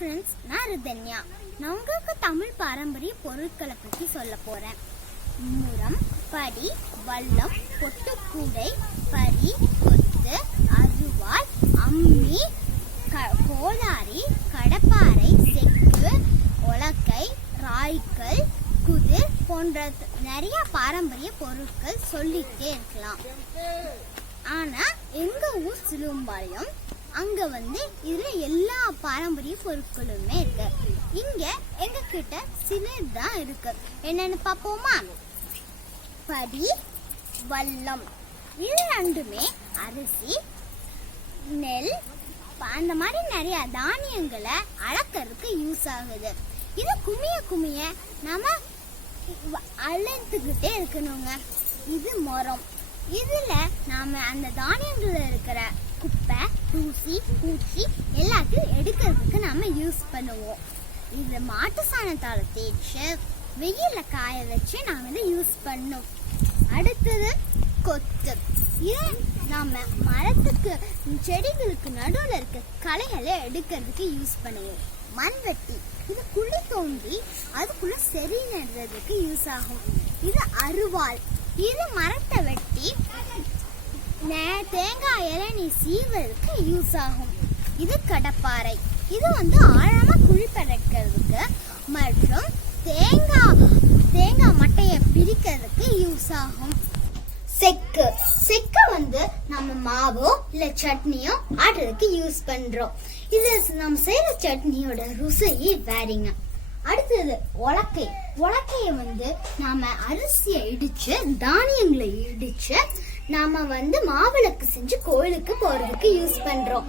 Friends நான் ரிதன்யா நான் உங்களுக்கு தமிழ் பாரம்பரிய பொருட்களை பற்றி சொல்ல போகிறேன் முரம் படி வல்லம் பொட்டுக்கூடை பரி கொத்து அருவாள் அம்மி க- கோலாரி கடப்பாறை செக்கு உலக்கை ராய்க்கல் குதிர் போன்ற நிறைய பாரம்பரிய பொருட்கள் சொல்லிக்கிட்டே இருக்கலாம். ஆனால் எங்கள் ஊர் சிலும்பாளையம் அங்க வந்து இதுல எல்லா பாரம்பரிய பொருட்களுமே இருக்கு. இங்க எங்க கிட்ட சிலர் தான் இருக்கு. என்னன்னு பாப்போமா? படி வல்லம். இது ரெண்டுமே அரிசி நெல் அந்த மாதிரி நிறைய தானியங்களை அளக்கிறதுக்கு யூஸ் ஆகுது. இது குமிய குமிய நம்ம அழுத்துக்கிட்டே இருக்கணுங்க. இது மரம். இதுல நாம அந்த தானியங்கள்ல இருக்கிற தூசி பூச்சி எல்லாத்தையும் எடுக்கிறதுக்கு நம்ம யூஸ் பண்ணுவோம். இது மாட்டு சாணத்தால் தேய்ச்சி வெயிலில் காய வச்சு நாம் இதை யூஸ் பண்ணோம். அடுத்தது கொத்து. இது நம்ம மரத்துக்கு செடிகளுக்கு நடுவுல இருக்க களைகளை எடுக்கிறதுக்கு யூஸ் பண்ணுவோம். மண்வெட்டி. இது குழி தோண்டி அதுக்குள்ள செடி நடுறதுக்கு யூஸ் ஆகும். இது அருவாள் இது மரத்தை தேங்காய் இளநீ சீவதற்கு யூஸ் ஆகும். இது கடப்பாறை. இது வந்து ஆழமா குழி பறக்கிறதுக்கு மற்றும் தேங்காய் தேங்காய் மட்டையை பிரிக்கிறதுக்கு யூஸ் ஆகும். செக்கு. செக்கு வந்து நம்ம மாவோ இல்ல சட்னியோ ஆடுறதுக்கு யூஸ் பண்றோம். இது நம்ம செய்யற சட்னியோட ருசி வேறீங்க. அடுத்தது உலக்கை. உலக்கையை வந்து நாம அரிசியை இடிச்சு தானியங்களை இடிச்சு நாம வந்து மாவிளக்கு செஞ்சு கோயிலுக்கு போறதுக்கு யூஸ் பண்றோம்.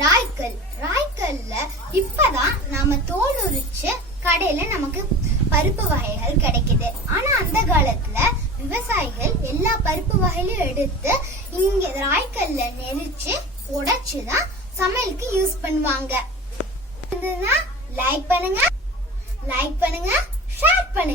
ராய்க்கல். ராய்க்கல்ல இப்பதான் நாம தோல் உரிச்சு கடையில நமக்கு பருப்பு வகைகள் கிடைக்குது. ஆனா அந்த காலத்துல விவசாயிகள் எல்லா பருப்பு வகையிலும் எடுத்து இங்க ராய்க்கல்ல நெரிச்சு உடைச்சுதான் சமையலுக்கு யூஸ் பண்ணுவாங்க. லைக் பண்ணுங்க. லைக் பண்ணுங்க. ஷேர் பண்ணுங்க.